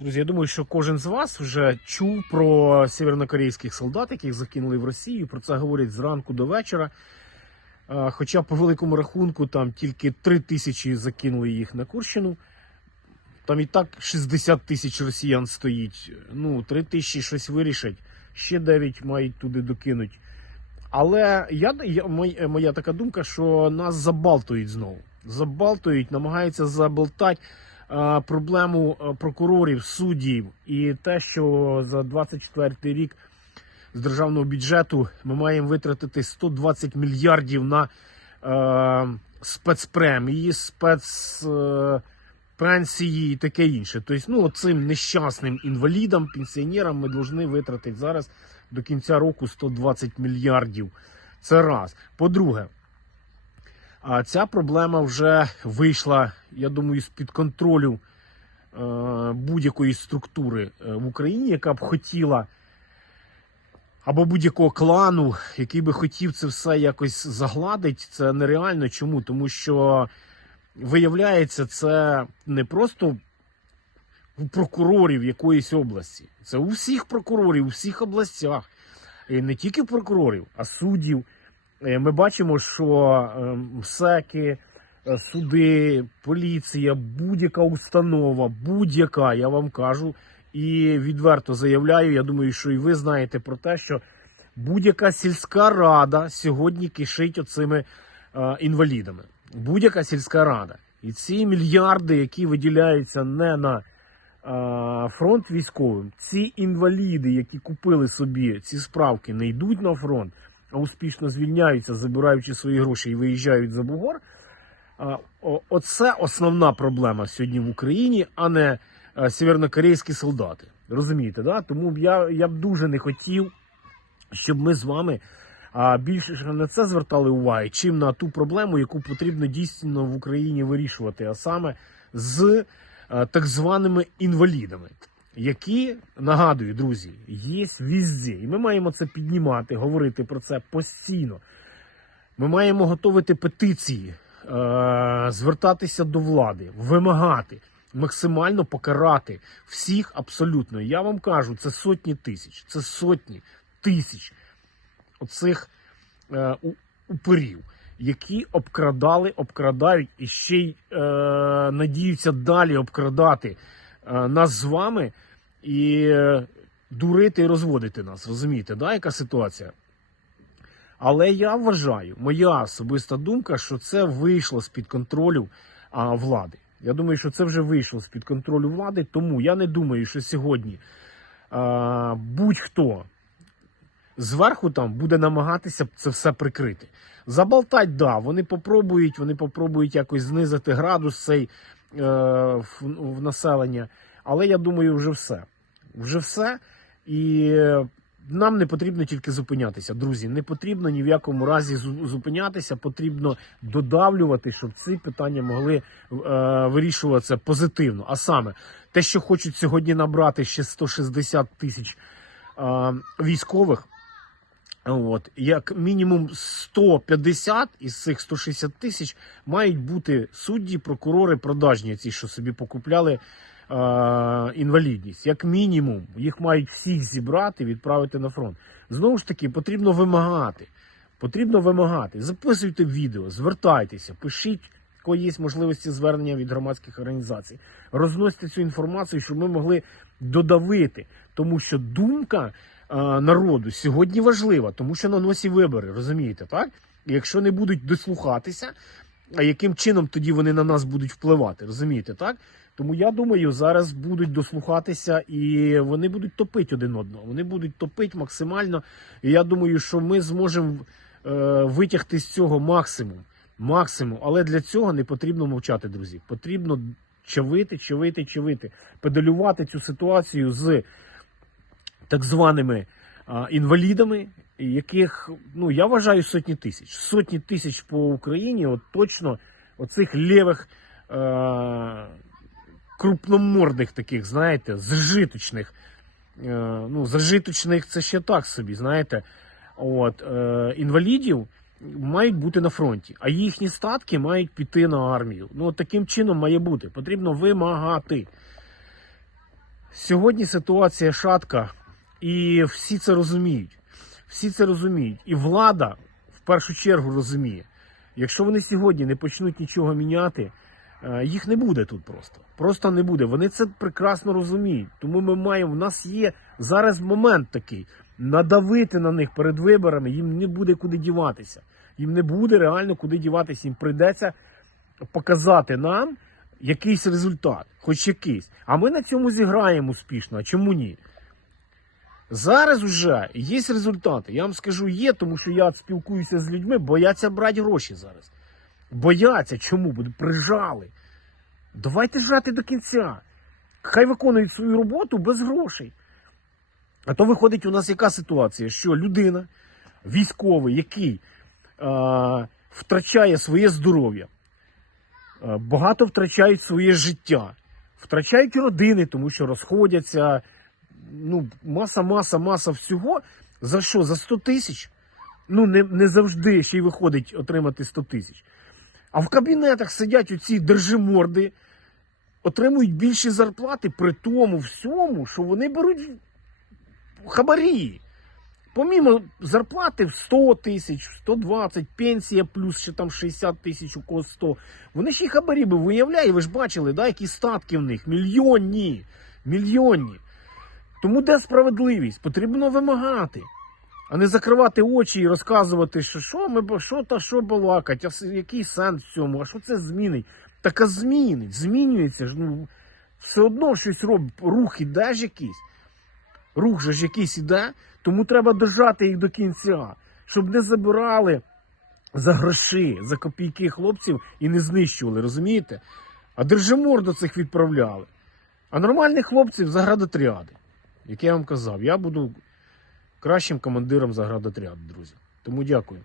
Друзі, я думаю, що кожен з вас вже чув про севернокорейських солдат, яких закинули в Росію. Про це говорять зранку до вечора. Хоча по великому рахунку там тільки 3 тисячі закинули їх на Курщину. Там і так 60 тисяч росіян стоїть. Ну, 3 тисячі щось вирішать, ще 9 мають туди докинуть. Але я, я, мой- моя така думка, що нас забалтують знову. Забалтують, намагаються заболтати е, проблему е, прокурорів, суддів і те, що за 24 рік з державного бюджету ми маємо витратити 120 мільярдів на е, спецпремії, спецпенсії і таке інше. Тобто, ну, цим нещасним інвалідам, пенсіонерам ми повинні витратити зараз до кінця року 120 мільярдів. Це раз. По-друге, а ця проблема вже вийшла, я думаю, з-під контролю е, будь-якої структури е, в Україні, яка б хотіла, або будь-якого клану, який би хотів це все якось загладити, це нереально. Чому? Тому що виявляється, це не просто у прокурорів якоїсь області, це у всіх прокурорів, у всіх областях. І не тільки прокурорів, а суддів. Е, Ми бачимо, що е, МСЕКи, е, суди, поліція, будь-яка установа, будь-яка, я вам кажу, і відверто заявляю, я думаю, що і ви знаєте про те, що будь-яка сільська рада сьогодні кишить оцими е, інвалідами. Будь-яка сільська рада. І ці мільярди, які виділяються не на фронт військовим, ці інваліди, які купили собі ці справки, не йдуть на фронт, успішно звільняються, забираючи свої гроші і виїжджають за бугор. Оце основна проблема сьогодні в Україні, а не е, севернокорейські солдати. Розумієте, да? Тому я, я б дуже не хотів, щоб ми з вами більше на це звертали увагу, чим на ту проблему, яку потрібно дійсно в Україні вирішувати, а саме з е, так званими інвалідами, які нагадую, друзі, є візді, і ми маємо це піднімати, говорити про це постійно. Ми маємо готувати петиції, е, звертатися до влади, вимагати, максимально покарати всіх абсолютно. Я вам кажу, це сотні тисяч, це сотні тисяч оцих е, упирів, які обкрадали, обкрадають і ще й е, надіються далі обкрадати нас з вами і е, дурити і розводити нас. Розумієте, да, яка ситуація? Але я вважаю, моя особиста думка, що це вийшло з-під контролю а, влади. Я думаю, що це вже вийшло з-під контролю влади, тому я не думаю, що сьогодні будь-хто зверху там буде намагатися це все прикрити. Забалтать, да, вони попробують, вони попробують якось знизити градус цей е, в, в населення. Але я думаю, вже все. Вже все. І е, нам не потрібно тільки зупинятися, друзі. Не потрібно ні в якому разі зупинятися, потрібно додавлювати, щоб ці питання могли е, вирішуватися позитивно. А саме те, що хочуть сьогодні набрати ще 160 тисяч е, військових. От, як мінімум 150 із цих 160 тисяч мають бути судді, прокурори, продажні, ці, що собі покупляли е, інвалідність. Як мінімум, їх мають всіх зібрати, відправити на фронт. Знову ж таки, потрібно вимагати. Потрібно вимагати. Записуйте відео, звертайтеся, пишіть, коли є можливості звернення від громадських організацій. Розносьте цю інформацію, щоб ми могли додавити. Тому що думка народу сьогодні важлива, тому що на носі вибори, розумієте, так? Якщо не будуть дослухатися, а яким чином тоді вони на нас будуть впливати, розумієте, так? Тому я думаю, зараз будуть дослухатися і вони будуть топити один одного. Вони будуть топити максимально. І я думаю, що ми зможемо е, витягти з цього максимум. Максимум. Але для цього не потрібно мовчати, друзі. Потрібно чавити, чавити, чавити, педалювати цю ситуацію з так званими а, інвалідами, яких ну я вважаю сотні тисяч. Сотні тисяч по Україні, от точно оцих лівих е- крупномордих таких, знаєте, зжиточних. Е, ну, зажиточних це ще так собі, знаєте. От, е, інвалідів мають бути на фронті, а їхні статки мають піти на армію. Ну, от таким чином має бути. Потрібно вимагати. Сьогодні ситуація шатка, і всі це розуміють. Всі це розуміють. І влада в першу чергу розуміє. Якщо вони сьогодні не почнуть нічого міняти, е, їх не буде тут просто. Просто не буде. Вони це прекрасно розуміють. Тому ми маємо, в нас є зараз момент такий надавити на них перед виборами, їм не буде куди діватися. Їм не буде реально куди діватися. Їм прийдеться показати нам якийсь результат, хоч якийсь. А ми на цьому зіграємо успішно. А чому ні? Зараз вже є результати. Я вам скажу, є, тому що я спілкуюся з людьми, бояться брати гроші зараз. Бояться, чому? Бо прижали. Давайте жати до кінця. Хай виконують свою роботу без грошей. А то виходить у нас яка ситуація, що людина, військовий, який е, втрачає своє здоров'я, е, багато втрачають своє життя, втрачають родини, тому що розходяться. Ну, маса, маса, маса всього. За що? За 100 тисяч? Ну, не, не завжди ще й виходить отримати 100 тисяч. А в кабінетах сидять оці держиморди, отримують більші зарплати при тому всьому, що вони беруть хабарі. Помімо зарплати в 100 тисяч, 120, пенсія плюс ще там 60 тисяч, у когось 100. Вони ще й хабарі би виявляє, ви ж бачили, да, які статки в них. Мільйонні. Мільйонні. Тому де справедливість? Потрібно вимагати, а не закривати очі і розказувати, що що ми що та що балакать, а який сенс в цьому, а що це змінить? Так а змінить, змінюється. Ну, все одно щось робить, рух іде ж якийсь. Рух же ж якийсь іде, тому треба дожати їх до кінця, щоб не забирали за гроші, за копійки хлопців і не знищували, розумієте? А держиморду цих відправляли. А нормальних хлопців заградотряди. Як я вам казав, я буду кращим командиром заградотряду, друзі. Тому дякую.